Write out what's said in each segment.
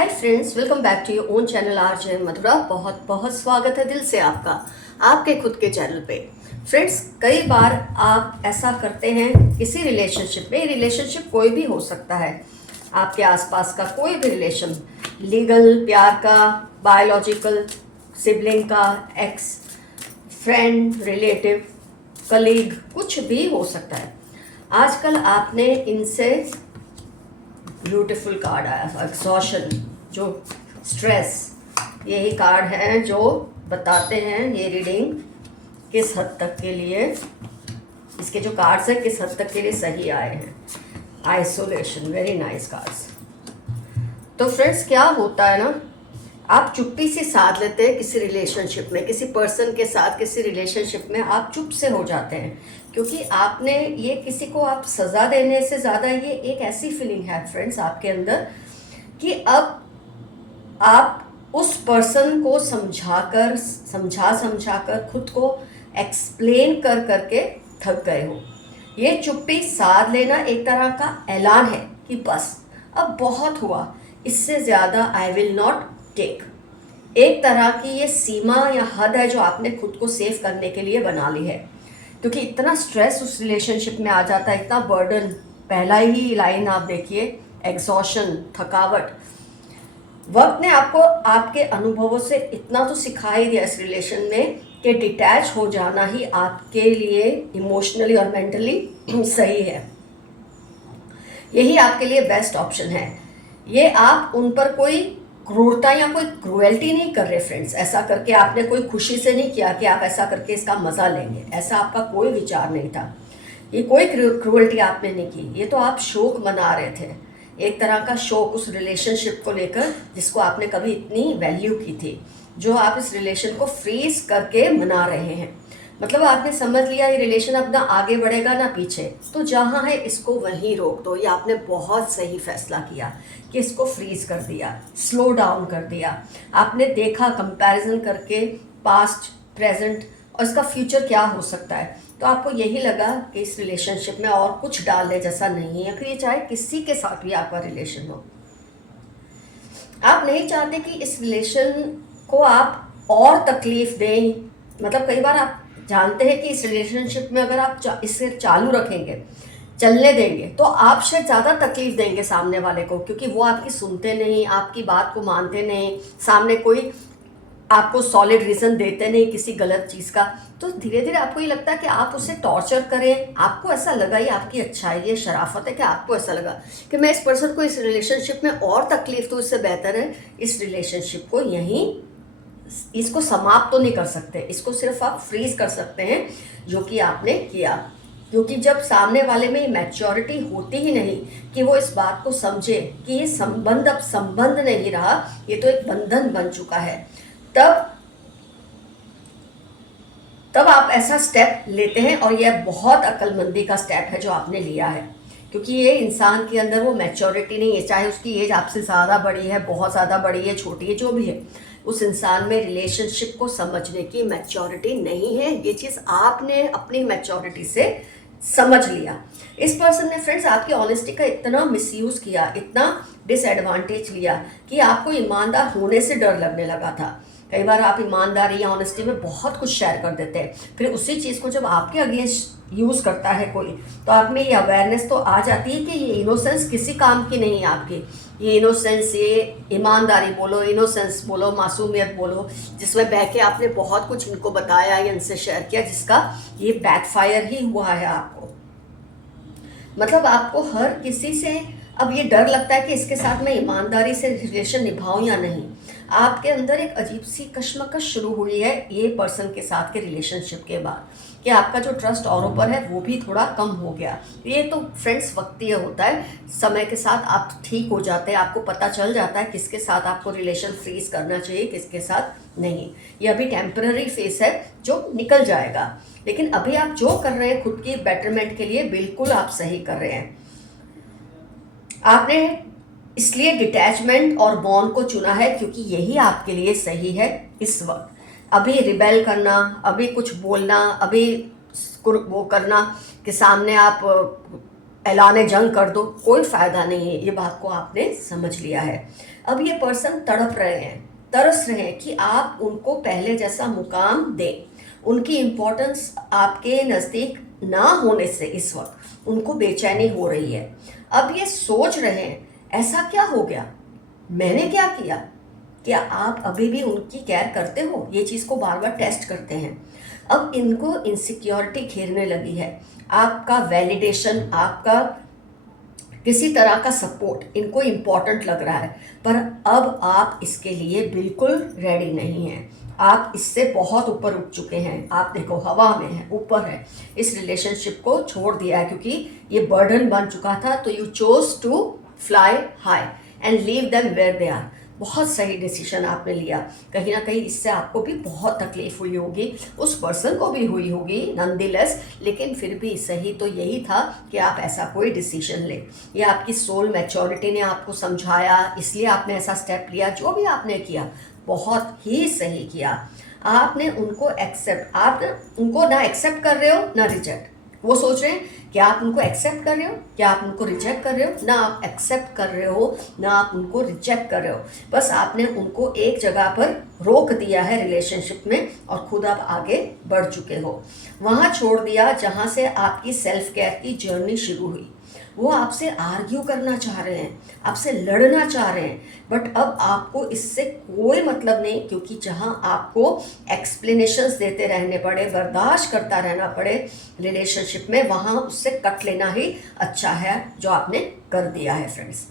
Hi friends, welcome back to your own channel RJ Madhura. बहुत बहुत स्वागत है दिल से आपका आपके खुद के चैनल पे। फ्रेंड्स, कई बार आप ऐसा करते हैं किसी रिलेशनशिप में, रिलेशनशिप कोई भी हो सकता है, आपके आसपास का कोई भी रिलेशन, लीगल, प्यार का, बायोलॉजिकल, सिबलिंग का, एक्स, फ्रेंड, रिलेटिव, कलीग, कुछ भी हो सकता है। आजकल आपने इनसे ब्यूटीफुल कार्ड आया, एग्जॉशन, जो स्ट्रेस, यही कार्ड है जो बताते हैं ये रीडिंग किस हद तक के लिए, इसके जो कार्ड्स हैं किस हद तक के लिए सही आए हैं। Isolation, very nice cards. तो फ्रेंड्स, क्या होता है ना, आप चुप्पी से साथ लेते हैं किसी रिलेशनशिप में, किसी पर्सन के साथ किसी रिलेशनशिप में आप चुप से हो जाते हैं, क्योंकि आपने ये किसी को आप सज़ा देने से ज़्यादा ये एक ऐसी फीलिंग है फ्रेंड्स आपके अंदर कि अब आप उस पर्सन को समझा कर खुद को एक्सप्लेन कर करके थक गए हो। ये चुप्पी साध लेना एक तरह का ऐलान है कि बस अब बहुत हुआ, इससे ज़्यादा आई विल नॉट टेक। एक तरह की ये सीमा या हद है जो आपने खुद को सेव करने के लिए बना ली है, क्योंकि इतना स्ट्रेस उस रिलेशनशिप में आ जाता है, इतना बर्डन। पहला ही लाइन आप देखिए, एग्जॉशन, थकावट। वक्त ने आपको आपके अनुभवों से इतना तो सिखा ही दिया इस रिलेशन में कि डिटैच हो जाना ही आपके लिए इमोशनली और मेंटली सही है, यही आपके लिए बेस्ट ऑप्शन है। ये आप उन पर कोई क्रूरता या कोई क्रूएल्टी नहीं कर रहे फ्रेंड्स। ऐसा करके आपने कोई खुशी से नहीं किया कि आप ऐसा करके इसका मज़ा लेंगे, ऐसा आपका कोई विचार नहीं था। ये कोई क्रूएल्टी आपने नहीं की, ये तो आप शोक मना रहे थे, एक तरह का शोक उस रिलेशनशिप को लेकर जिसको आपने कभी इतनी वैल्यू की थी, जो आप इस रिलेशन को फ्रीज करके मना रहे हैं। मतलब आपने समझ लिया ये रिलेशन अब ना आगे बढ़ेगा ना पीछे, तो जहाँ है इसको वहीं रोक दो। ये आपने बहुत सही फैसला किया कि इसको फ्रीज कर दिया, स्लो डाउन कर दिया। आपने देखा कंपैरिजन करके पास्ट, प्रेजेंट और इसका फ्यूचर क्या हो सकता है, तो आपको यही लगा कि इस रिलेशनशिप में और कुछ डालने जैसा नहीं है। फिर ये चाहे किसी के साथ भी आपका रिलेशन हो, आप नहीं चाहते कि इस रिलेशन को आप और तकलीफ दें। मतलब कई बार आप जानते हैं कि इस रिलेशनशिप में अगर आप इसे चालू रखेंगे, चलने देंगे, तो आप शायद ज़्यादा तकलीफ देंगे सामने वाले को, क्योंकि वो आपकी सुनते नहीं, आपकी बात को मानते नहीं, सामने कोई आपको सॉलिड रीज़न देते नहीं किसी गलत चीज़ का। तो धीरे धीरे आपको ये लगता है कि आप उसे टॉर्चर करें। आपको ऐसा लगा, ये आपकी अच्छाई, ये शराफत है कि आपको ऐसा लगा कि मैं इस पर्सन को इस रिलेशनशिप में और तकलीफ दूँ, इससे बेहतर है इस रिलेशनशिप को यहीं, इसको समाप्त तो नहीं कर सकते, इसको सिर्फ आप फ्रीज कर सकते हैं, जो कि आपने किया। क्योंकि जब सामने वाले में मैच्योरिटी होती ही नहीं कि वो इस बात को समझे कि ये संबंध अब संबंध नहीं रहा, ये तो एक बंधन बन चुका है, तब आप ऐसा स्टेप लेते हैं। और यह बहुत अक्लमंदी का स्टेप है जो आपने लिया है, क्योंकि ये इंसान के अंदर वो मैच्योरिटी नहीं है, चाहे उसकी एज आपसे ज़्यादा बड़ी है, बहुत ज़्यादा बड़ी है, छोटी है, जो भी है, उस इंसान में रिलेशनशिप को समझने की मैच्योरिटी नहीं है। ये चीज़ आपने अपनी मैच्योरिटी से समझ लिया। इस पर्सन ने फ्रेंड्स आपकी ऑनेस्टी का इतना मिसयूज़ किया, इतना डिसएडवांटेज लिया कि आपको ईमानदार होने से डर लगने लगा था। कई बार आप ईमानदारी या ऑनेस्टी में बहुत कुछ शेयर कर देते हैं, फिर उसी चीज़ को जब आपके अगेंस्ट यूज़ करता है कोई, तो आप में ये अवेयरनेस तो आ जाती है कि ये इनोसेंस किसी काम की नहीं है आपकी। ये इनोसेंस, ये ईमानदारी बोलो, इनोसेंस बोलो, मासूमियत बोलो, जिसमें बह के आपने बहुत कुछ इनको बताया या इनसे शेयर किया, जिसका ये बैकफायर ही हुआ है आपको। मतलब आपको हर किसी से अब ये डर लगता है कि इसके साथ मैं ईमानदारी से रिलेशन निभाऊं या नहीं। आपके अंदर एक अजीब सी कश्मकश शुरू हुई है ये पर्सन के साथ के रिलेशनशिप के बाद, कि आपका जो ट्रस्ट औरों पर है वो भी थोड़ा कम हो गया। ये तो फ्रेंड्स वक्तीय होता है, समय के साथ आप ठीक हो जाते हैं, आपको पता चल जाता है किसके साथ आपको रिलेशन फ्रीज करना चाहिए, किसके साथ नहीं। ये अभी टेम्पररी फेस है जो निकल जाएगा, लेकिन अभी आप जो कर रहे हैं खुद की बेटरमेंट के लिए, बिल्कुल आप सही कर रहे हैं। आपने इसलिए डिटैचमेंट और बॉन्ड को चुना है क्योंकि यही आपके लिए सही है इस वक्त। अभी रिबेल करना, अभी कुछ बोलना, अभी वो करना कि सामने आप ऐलान जंग कर दो, कोई फ़ायदा नहीं है। ये बात को आपने समझ लिया है। अब ये पर्सन तड़प रहे हैं, तरस रहे हैं कि आप उनको पहले जैसा मुकाम दें। उनकी इम्पोर्टेंस आपके नज़दीक ना होने से इस वक्त उनको बेचैनी हो रही है। अब ये सोच रहे हैं ऐसा क्या हो गया, मैंने क्या किया। क्या आप अभी भी उनकी केयर करते हो? ये चीज़ को बार बार टेस्ट करते हैं। अब इनको इनसिक्योरिटी घेरने लगी है। आपका वैलिडेशन, आपका किसी तरह का सपोर्ट इनको इम्पॉर्टेंट लग रहा है, पर अब आप इसके लिए बिल्कुल रेडी नहीं हैं। आप इससे बहुत ऊपर उठ चुके हैं। आप देखो हवा में है, ऊपर है, इस रिलेशनशिप को छोड़ दिया है क्योंकि ये बर्डन बन चुका था। तो you chose to fly high and leave them where they are. बहुत सही डिसीजन आपने लिया। कहीं ना कहीं इससे आपको भी बहुत तकलीफ हुई होगी, उस पर्सन को भी हुई होगी नॉनदलेस, लेकिन फिर भी सही तो यही था कि आप ऐसा कोई डिसीजन ले। ये आपकी सोल मैच्योरिटी ने आपको समझाया, इसलिए आपने ऐसा स्टेप लिया। जो भी आपने किया बहुत ही सही किया। आपने उनको एक्सेप्ट, आप उनको ना एक्सेप्ट कर रहे हो ना रिजेक्ट। वो सोच रहे हैं क्या आप उनको एक्सेप्ट कर रहे हो, क्या आप उनको रिजेक्ट कर रहे हो। ना आप एक्सेप्ट कर रहे हो ना आप उनको रिजेक्ट कर रहे हो। बस आपने उनको एक जगह पर रोक दिया है रिलेशनशिप में और खुद आप आगे बढ़ चुके हो। वहाँ छोड़ दिया जहाँ से आपकी सेल्फ केयर की जर्नी शुरू हुई। वो आपसे आर्ग्यू करना चाह रहे हैं, आपसे लड़ना चाह रहे हैं, बट अब आपको इससे कोई मतलब नहीं, क्योंकि जहाँ आपको एक्सप्लेनेशंस देते रहने पड़े, बर्दाश्त करता रहना पड़े रिलेशनशिप में, वहाँ उससे कट लेना ही अच्छा है जो आपने कर दिया है। फ्रेंड्स,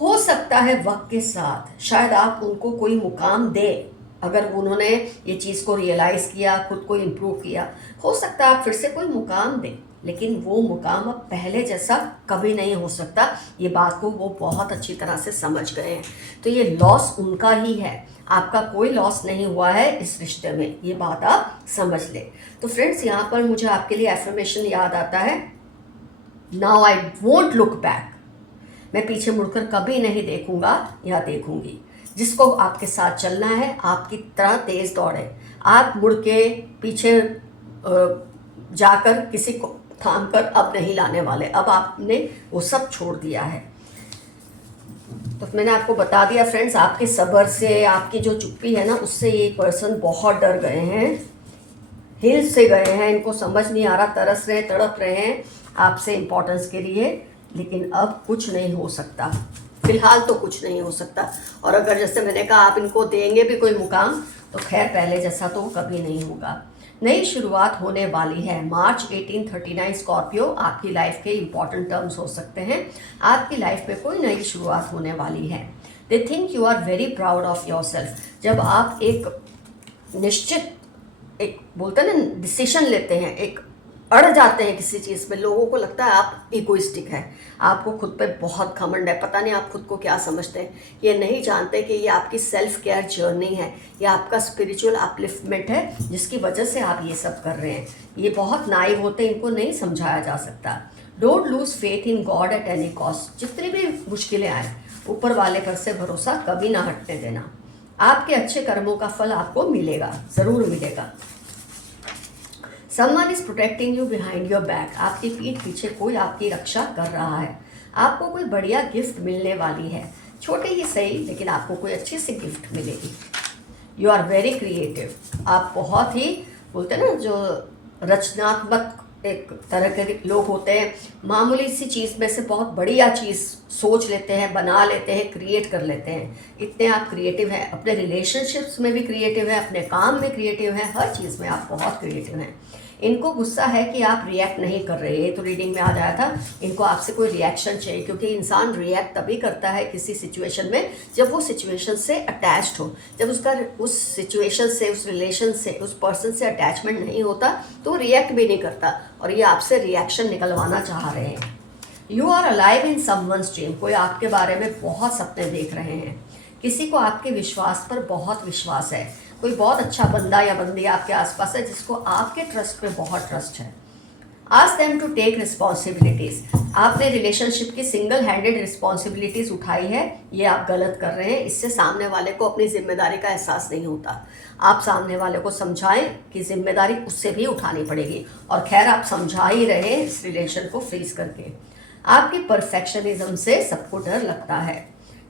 हो सकता है वक्त के साथ शायद आप उनको कोई मुकाम दें। अगर उन्होंने ये चीज़ को रियलाइज़ किया, खुद को इम्प्रूव किया, हो सकता है आप फिर से कोई मुकाम दें, लेकिन वो मुकाम अब पहले जैसा कभी नहीं हो सकता। ये बात को वो बहुत अच्छी तरह से समझ गए हैं। तो ये लॉस उनका ही है, आपका कोई लॉस नहीं हुआ है इस रिश्ते में, ये बात आप समझ ले। तो फ्रेंड्स, यहाँ पर मुझे आपके लिए एफर्मेशन याद आता है, now I won't look back. मैं पीछे मुड़कर कभी नहीं देखूंगा या देखूंगी। जिसको आपके साथ चलना है आपकी तरह तेज दौड़े। आप मुड़ के पीछे जाकर किसी को थाम कर अब नहीं लाने वाले। अब आपने वो सब छोड़ दिया है। तो मैंने आपको बता दिया फ्रेंड्स, आपके सब्र से, आपकी जो चुप्पी है ना, उससे ये पर्सन बहुत डर गए हैं, हिल से गए हैं। इनको समझ नहीं आ रहा, तरस रहे, तड़प रहे हैं आपसे इम्पोर्टेंस के लिए, लेकिन अब कुछ नहीं हो सकता। फिलहाल तो कुछ नहीं हो सकता। और अगर जैसे मैंने कहा आप इनको देंगे भी कोई मुकाम, तो खैर पहले जैसा तो कभी नहीं होगा। नई शुरुआत होने वाली है। मार्च 1839 स्कॉर्पियो आपकी लाइफ के इम्पॉर्टेंट टर्म्स हो सकते हैं। आपकी लाइफ में कोई नई शुरुआत होने वाली है। They think you are very proud of yourself. जब आप एक निश्चित, एक बोलते हैं ना, डिसीजन लेते हैं, एक अड़ जाते हैं किसी चीज़ में, लोगों को लगता है आप इगोइस्टिक हैं, आपको खुद पे बहुत घमंड है। पता नहीं आप खुद को क्या समझते हैं। ये नहीं जानते कि ये आपकी सेल्फ केयर जर्नी है, ये आपका स्पिरिचुअल अपलिफ्टमेंट है, जिसकी वजह से आप ये सब कर रहे हैं। ये बहुत नाइव होते हैं, इनको नहीं समझाया जा सकता। Don't lose faith in God eight any cost. जितनी भी मुश्किलें आए, ऊपर वाले पर से भरोसा कभी ना हटने देना। आपके अच्छे कर्मों का फल आपको मिलेगा, ज़रूर मिलेगा। Someone is protecting you behind your back. आपकी पीठ पीछे कोई आपकी रक्षा कर रहा है। आपको कोई बढ़िया गिफ्ट मिलने वाली है, छोटी ही सही, लेकिन आपको कोई अच्छी सी गिफ्ट मिलेगी। You are very creative. आप बहुत ही, बोलते हैं ना, जो रचनात्मक एक तरह के लोग होते हैं, मामूली सी चीज़ में से बहुत बढ़िया चीज़ सोच लेते हैं, बना लेते हैं, क्रिएट कर लेते हैं। इतने आप क्रिएटिव हैं। अपने रिलेशनशिप्स में भी क्रिएटिव हैं, अपने काम में क्रिएटिव हैं, हर चीज़ में आप बहुत क्रिएटिव हैं। इनको गुस्सा है कि आप रिएक्ट नहीं कर रहे। ये तो रीडिंग में आ जाया था, इनको आपसे कोई रिएक्शन चाहिए, क्योंकि इंसान रिएक्ट तभी करता है किसी सिचुएशन में जब वो सिचुएशन से अटैच्ड हो। जब उसका उस सिचुएशन से, उस रिलेशन से, उस पर्सन से अटैचमेंट नहीं होता तो वो रिएक्ट भी नहीं करता, और ये आपसे रिएक्शन निकलवाना चाह रहे हैं। You are alive in someone's dream. कोई आपके बारे में बहुत सपने देख रहे हैं। किसी को आपके विश्वास पर बहुत विश्वास है। कोई बहुत अच्छा बंदा या बंदी आपके आसपास है जिसको आपके ट्रस्ट पे बहुत ट्रस्ट है। Ask them to take responsibilities. आपने रिलेशनशिप की सिंगल हैंडेड रिस्पॉन्सिबिलिटीज़ उठाई है, ये आप गलत कर रहे हैं। इससे सामने वाले को अपनी जिम्मेदारी का एहसास नहीं होता। आप सामने वाले को समझाएं कि जिम्मेदारी उससे भी उठानी पड़ेगी, और खैर आप समझा ही रहे हैं इस रिलेशन को फ्रीज करके। आपकी परफेक्शनिज्म से सबको डर लगता है।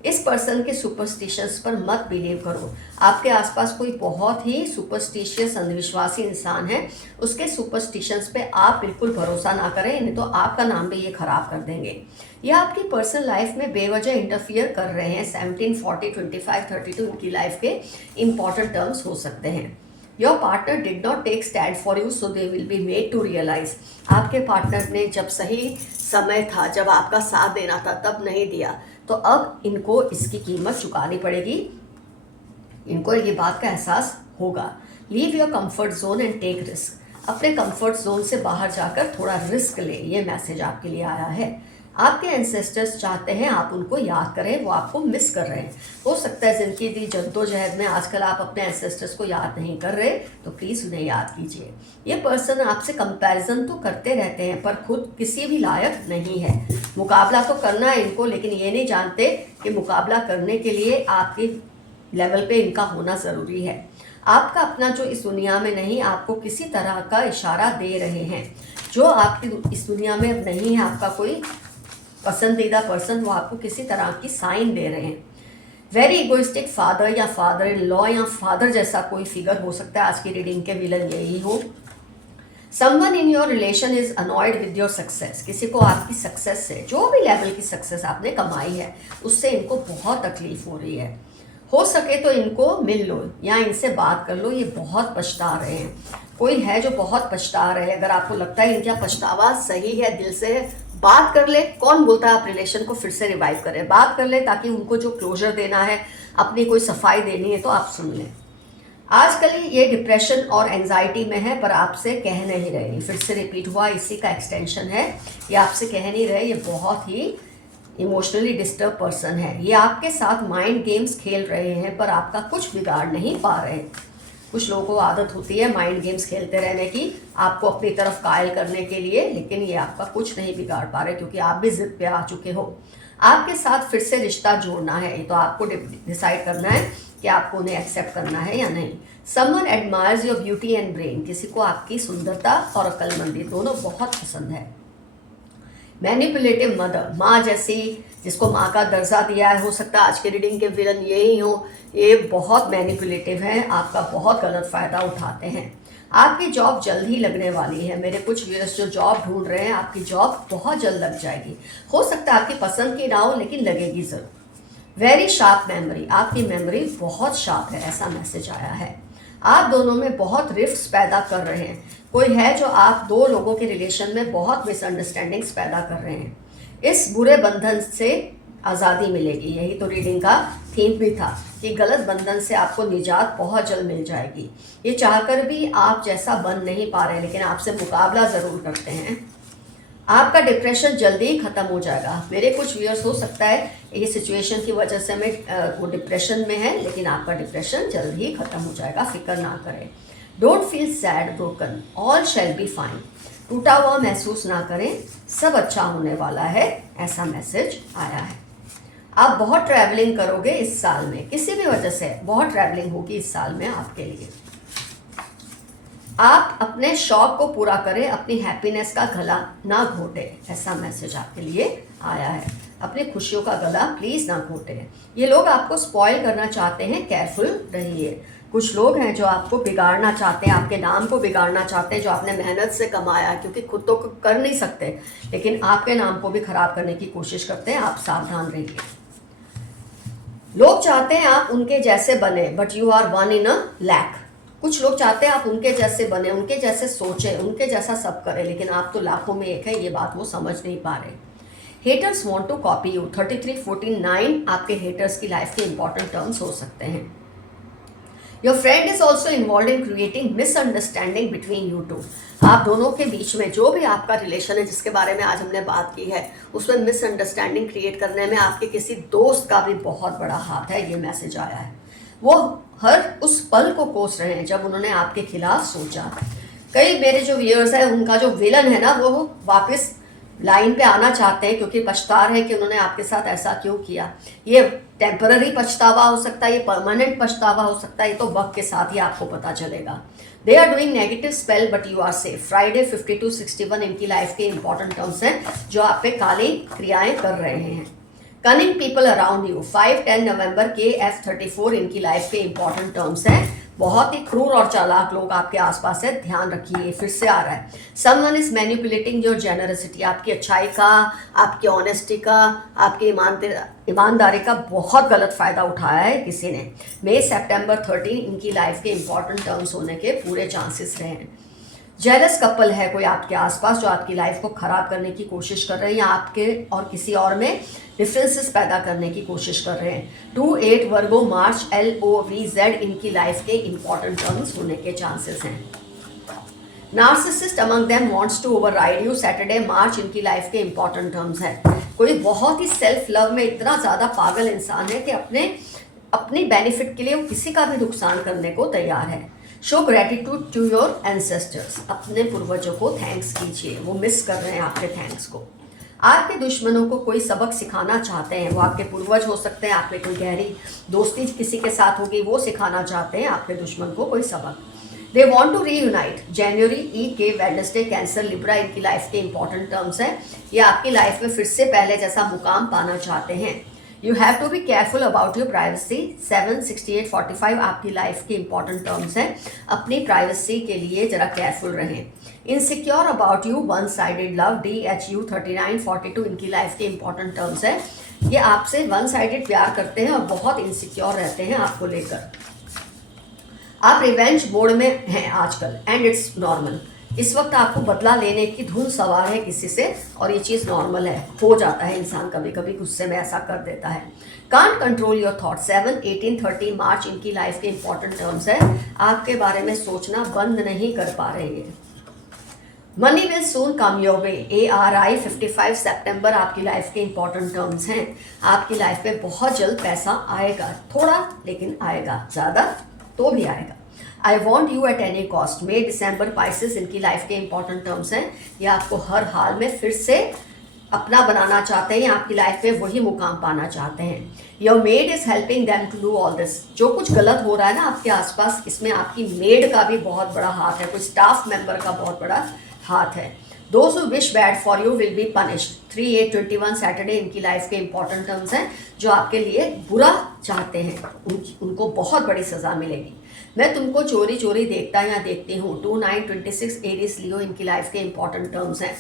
इस पर्सन के सुपरस्टिशंस पर मत बिलीव करो। आपके आसपास कोई बहुत ही सुपरस्टिशियस अंधविश्वासी इंसान है, उसके सुपरस्टिशंस पे आप बिल्कुल भरोसा ना करें, नहीं तो आपका नाम भी ये खराब कर देंगे। ये आपकी पर्सनल लाइफ में बेवजह इंटरफियर कर रहे हैं। 17, 40, 25, 32 इनकी लाइफ के इंपॉर्टेंट टर्म्स हो सकते हैं। Your partner did not take stand for you, so they will be made to realise. आपके पार्टनर ने जब सही समय था, जब आपका साथ देना था, तब नहीं दिया, तो अब इनको इसकी कीमत चुकानी पड़ेगी। इनको ये बात का एहसास होगा। Leave your comfort zone and take risk. अपने कंफर्ट जोन से बाहर जाकर थोड़ा रिस्क ले। ये मैसेज आपके लिए आया है। आपके एंसेस्टर्स चाहते हैं आप उनको याद करें, वो आपको मिस कर रहे हैं। हो सकता है जिनकी दी जद्दोजहद में आजकल आप अपने एंसेस्टर्स को याद नहीं कर रहे, तो प्लीज़ उन्हें याद कीजिए। ये पर्सन आपसे कंपैरिजन तो करते रहते हैं, पर खुद किसी भी लायक नहीं है। मुकाबला तो करना है इनको, लेकिन ये नहीं जानते कि मुकाबला करने के लिए आपके लेवल पे इनका होना ज़रूरी है। आपका अपना जो इस दुनिया में नहीं, आपको किसी तरह का इशारा दे रहे हैं। जो आपकी इस दुनिया में अब नहीं है, आपका कोई पसंदीदा पर्सन, वो आपको किसी तरह की साइन दे रहे हैं। वेरी इगोइस्टिक फादर या फादर इन लॉ या फादर जैसा कोई फिगर हो सकता है। आज की रीडिंग के विलन यही हो। Someone in your relation is annoyed with your success. किसी को आपकी सक्सेस से, जो भी लेवल की सक्सेस आपने कमाई है, उससे इनको बहुत तकलीफ हो रही है। हो सके तो इनको मिल लो या इनसे बात कर लो, ये बहुत पछता रहे हैं। कोई है जो बहुत पछता रहे हैं। अगर आपको लगता है इनका पछतावा सही है, दिल से बात कर ले। कौन बोलता है आप रिलेशन को फिर से रिवाइव करें? बात कर ले, ताकि उनको जो क्लोजर देना है, अपनी कोई सफाई देनी है, तो आप सुन लें। आजकल ये डिप्रेशन और एंजाइटी में है, पर आपसे कह नहीं रहे। फिर से रिपीट हुआ, इसी का एक्सटेंशन है। ये आपसे कह नहीं रहे, ये बहुत ही इमोशनली डिस्टर्ब पर्सन है। ये आपके साथ माइंड गेम्स खेल रहे हैं, पर आपका कुछ बिगाड़ नहीं पा रहे। कुछ लोगों को आदत होती है माइंड गेम्स खेलते रहने की, आपको अपनी तरफ कायल करने के लिए, लेकिन ये आपका कुछ नहीं बिगाड़ पा रहे, क्योंकि आप भी जिद पे आ चुके हो। आपके साथ फिर से रिश्ता जोड़ना है, तो आपको डिसाइड करना है कि आपको उन्हें एक्सेप्ट करना है या नहीं। Someone admires your beauty and brain. किसी को आपकी सुंदरता और अक्लमंदी दोनों बहुत पसंद है। मैनिपुलेटिव मदर, माँ जैसी, जिसको माँ का दर्जा दिया है, हो सकता है आज के रीडिंग के विलन यही हो। ये बहुत मैनिपुलेटिव हैं, आपका बहुत गलत फ़ायदा उठाते हैं। आपकी जॉब जल्द ही लगने वाली है। मेरे कुछ व्यूअर्स जो जॉब ढूंढ रहे हैं, आपकी जॉब बहुत जल्द लग जाएगी। हो सकता है आपकी पसंद की ना हो, लेकिन लगेगी ज़रूर। वेरी शार्प मेमोरी, आपकी मेमोरी बहुत शार्प है, ऐसा मैसेज आया है। आप दोनों में बहुत रिफ्ट्स पैदा कर रहे हैं। कोई है जो आप दो लोगों के रिलेशन में बहुत मिसअंडरस्टैंडिंग्स पैदा कर रहे हैं। इस बुरे बंधन से आज़ादी मिलेगी। यही तो रीडिंग का थीम भी था कि गलत बंधन से आपको निजात बहुत जल्द मिल जाएगी। ये चाहकर भी आप जैसा बन नहीं पा रहे, लेकिन आपसे मुकाबला ज़रूर करते हैं। आपका डिप्रेशन जल्दी ही ख़त्म हो जाएगा। मेरे कुछ व्यूअर्स, हो सकता है ये सिचुएशन की वजह से वो डिप्रेशन में है, लेकिन आपका डिप्रेशन जल्द ही ख़त्म हो जाएगा, फिक्र ना करें। Don't feel sad broken, all shall be fine. टूटा हुआ महसूस ना करें, सब अच्छा होने वाला है, ऐसा मैसेज आया है। आप बहुत ट्रैवलिंग करोगे इस साल में, किसी भी वजह से बहुत ट्रैवलिंग होगी इस साल में आपके लिए। आप अपने शौक को पूरा करें, अपनी हैप्पीनेस का गला ना घोटे, ऐसा मैसेज आपके लिए आया है। अपनी खुशियों का गला प्लीज़ ना घोटे। ये लोग आपको स्पॉइल करना चाहते हैं, केयरफुल रहिए। कुछ लोग हैं जो आपको बिगाड़ना चाहते हैं, आपके नाम को बिगाड़ना चाहते हैं, जो आपने मेहनत से कमाया, क्योंकि खुद तो कर नहीं सकते, लेकिन आपके नाम को भी खराब करने की कोशिश करते हैं। आप सावधान रहिए। लोग चाहते हैं आप उनके जैसे बने, but you are one in a lakh. कुछ लोग चाहते हैं आप उनके जैसे बने, उनके जैसे सोचें, उनके जैसा सब करें, लेकिन आप तो लाखों में एक है। ये बात वो समझ नहीं पा रहे। Haters want to copy you. 33, 14, 9 आपके हेटर्स की लाइफ के इंपॉर्टेंट टर्म्स हो सकते हैं। Your friend is also involve in creating misunderstanding between you two. आप दोनों के बीच में जो भी आपका रिलेशन है, जिसके बारे में आज हमने बात की है, उसमें मिसअंडरस्टैंडिंग क्रिएट करने में आपके किसी दोस्त का भी बहुत बड़ा हाथ है। ये मैसेज आया है। वो हर उस पल को कोस रहे हैं जब उन्होंने आपके खिलाफ सोचा। कई मेरे जो व्यूअर्स हैं, उनका जो विलन है ना, वो वापस लाइन पे आना चाहते हैं, क्योंकि पछता रहे कि उन्होंने आपके साथ ऐसा क्यों किया। ये टेम्पररी पछतावा हो सकता है, ये परमानेंट पछतावा हो सकता है, ये तो वक्त के साथ ही आपको पता चलेगा। They are doing negative spell but you are safe. Friday 52-61 इनकी लाइफ के इंपॉर्टेंट टर्म्स हैं जो आप पे काली क्रियाएं कर रहे हैं। कनिंग पीपल अराउंड यू 5-10 नवंबर के F34 इनकी लाइफ के इंपॉर्टेंट टर्म्स हैं। बहुत ही क्रूर और चालाक लोग आपके आसपास है, ध्यान रखिए। फिर से आ रहा है, someone is manipulating your generosity, आपकी अच्छाई का, आपकी ऑनेस्टी का, आपकी ईमानदारी का बहुत गलत फायदा उठाया है किसी ने। मई September 13 इनकी लाइफ के इंपॉर्टेंट टर्म्स होने के पूरे चांसेस रहे हैं। जेलस कपल है कोई आपके आसपास जो आपकी लाइफ को खराब करने की कोशिश कर रहे हैं या आपके और किसी और में डिफरेंसेस पैदा करने की कोशिश कर रहे हैं। 2-8 वर्गो मार्च LOVZ इनकी लाइफ के इंपॉर्टेंट टर्म्स होने के चांसेस हैं। Narcissist among them wants to override you Saturday March इनकी लाइफ के इंपॉर्टेंट टर्म्स है। कोई बहुत ही सेल्फ लव में इतना ज़्यादा पागल इंसान है कि अपनी बेनिफिट के लिए वो किसी का भी नुकसान करने को तैयार है। Show gratitude to your ancestors, अपने पूर्वजों को थैंक्स कीजिए, वो मिस कर रहे हैं आपके थैंक्स को। आपके दुश्मनों को कोई सबक सिखाना चाहते हैं, वो आपके पूर्वज हो सकते हैं, आपके कोई गहरी दोस्ती किसी के साथ होगी, वो सिखाना चाहते हैं आपके दुश्मन को कोई सबक। दे वॉन्ट टू रीयूनाइट जनवरी E के वेडनेसडे कैंसर लिब्रा इनकी लाइफ के इंपॉर्टेंट टर्म्स हैं। ये आपकी लाइफ में फिर से पहले जैसा मुकाम पाना चाहते हैं। You have to be careful about your privacy 7-68-45 आपकी लाइफ के इंपॉर्टेंट टर्म्स हैं। अपनी प्राइवेसी के लिए जरा केयरफुल रहें। Insecure about you one sided love DHU 39-42 इनकी लाइफ के इंपॉर्टेंट टर्म्स हैं। ये आपसे वन साइडेड प्यार करते हैं और बहुत इनसिक्योर रहते हैं आपको लेकर। आप रिवेंज मोड में हैं आजकल एंड इट्स नॉर्मल। इस वक्त आपको बदला लेने की धुन सवार है किसी से और ये चीज़ नॉर्मल है, हो जाता है, इंसान कभी कभी गुस्से में ऐसा कर देता है। कांट कंट्रोल योर थॉट 7-18-30 मार्च इनकी लाइफ के इंपॉर्टेंट टर्म्स है। आपके बारे में सोचना बंद नहीं कर पा रहे हैं। Money will soon come your way ARI 55 सितंबर आपकी लाइफ के इंपॉर्टेंट टर्म्स हैं। आपकी लाइफ में बहुत जल्द पैसा आएगा, थोड़ा लेकिन आएगा, ज़्यादा तो भी आएगा। I want you at any cost मई December Pisces इनकी लाइफ के इंपॉर्टेंट टर्म्स हैं। ये आपको हर हाल में फिर से अपना बनाना चाहते हैं, आपकी लाइफ में वही मुकाम पाना चाहते हैं। Your maid is helping them to do all this. जो कुछ गलत हो रहा है ना आपके आसपास, इसमें आपकी मेड का भी बहुत बड़ा हाथ है, कोई स्टाफ मेंबर का बहुत बड़ा हाथ है। Those who wish bad for you will be punished 3-8-21 Saturday इनकी लाइफ के इंपॉर्टेंट टर्म्स हैं। जो आपके लिए बुरा चाहते हैं उनको बहुत बड़ी सज़ा मिलेगी। मैं तुमको चोरी चोरी देखता या देखती हूँ 2-9-26 एरीज लियो इनकी लाइफ के इंपॉर्टेंट टर्म्स हैं।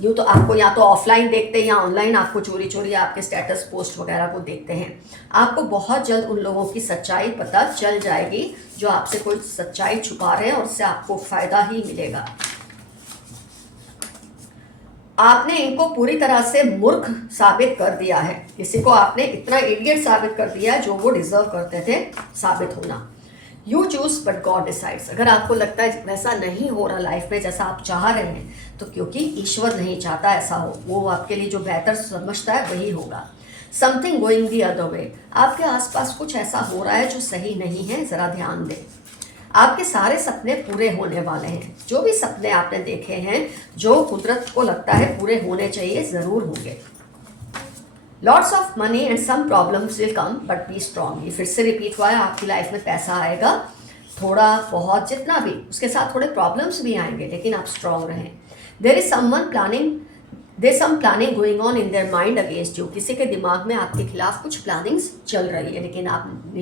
यूँ तो आपको या तो ऑफलाइन देखते हैं या ऑनलाइन आपको चोरी चोरी आपके स्टेटस पोस्ट वगैरह को देखते हैं। आपको बहुत जल्द उन लोगों की सच्चाई पता चल जाएगी जो आपसे कोई सच्चाई छुपा रहे हैं और उससे आपको फ़ायदा ही मिलेगा। आपने इनको पूरी तरह से मूर्ख साबित कर दिया है, किसी को आपने इतना इडियट साबित कर दिया है जो वो डिजर्व करते थे साबित होना। You choose but God decides. अगर आपको लगता है वैसा नहीं हो रहा लाइफ में जैसा आप चाह रहे हैं, तो क्योंकि ईश्वर नहीं चाहता ऐसा हो, वो आपके लिए जो बेहतर समझता है वही होगा। Something going the other way, आपके आसपास कुछ ऐसा हो रहा है जो सही नहीं है, ज़रा ध्यान दें। आपके सारे सपने पूरे होने वाले हैं। जो भी सपने आपने देखे हैं जो कुदरत को लगता है पूरे होने चाहिए, ज़रूर होंगे। Lots of money and some problems will come but be strong. ये फिर से रिपीट हुआ है, आपकी लाइफ में पैसा आएगा, थोड़ा बहुत जितना भी, उसके साथ थोड़े प्रॉब्लम्स भी आएंगे, लेकिन आप स्ट्रॉन्ग रहें। There is some planning going on in their mind against you. किसी के दिमाग में आपके खिलाफ कुछ प्लानिंग्स चल रही है, लेकिन आप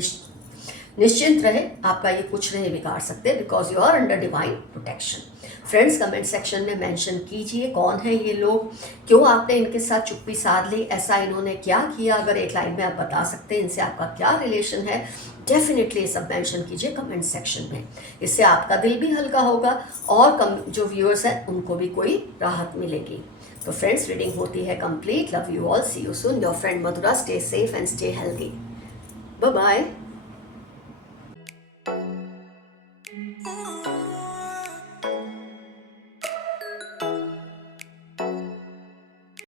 निश्चिंत रहे, आपका ये कुछ नहीं बिगाड़ सकते, because you are under divine protection. Friends, comment section में मेंशन कीजिए कौन है ये लोग, क्यों आपने इनके साथ चुप्पी साध ली, ऐसा इन्होंने क्या किया। अगर एक लाइन में आप बता सकते हैं इनसे आपका क्या रिलेशन है, डेफिनेटली ये सब मेंशन कीजिए कमेंट सेक्शन में। इससे आपका दिल भी हल्का होगा और जो व्यूअर्स हैं उनको भी कोई राहत मिलेगी। तो फ्रेंड्स, रीडिंग होती है complete. Love you all, see you soon, your friend Madhura. Stay safe and stay healthy. Bye bye.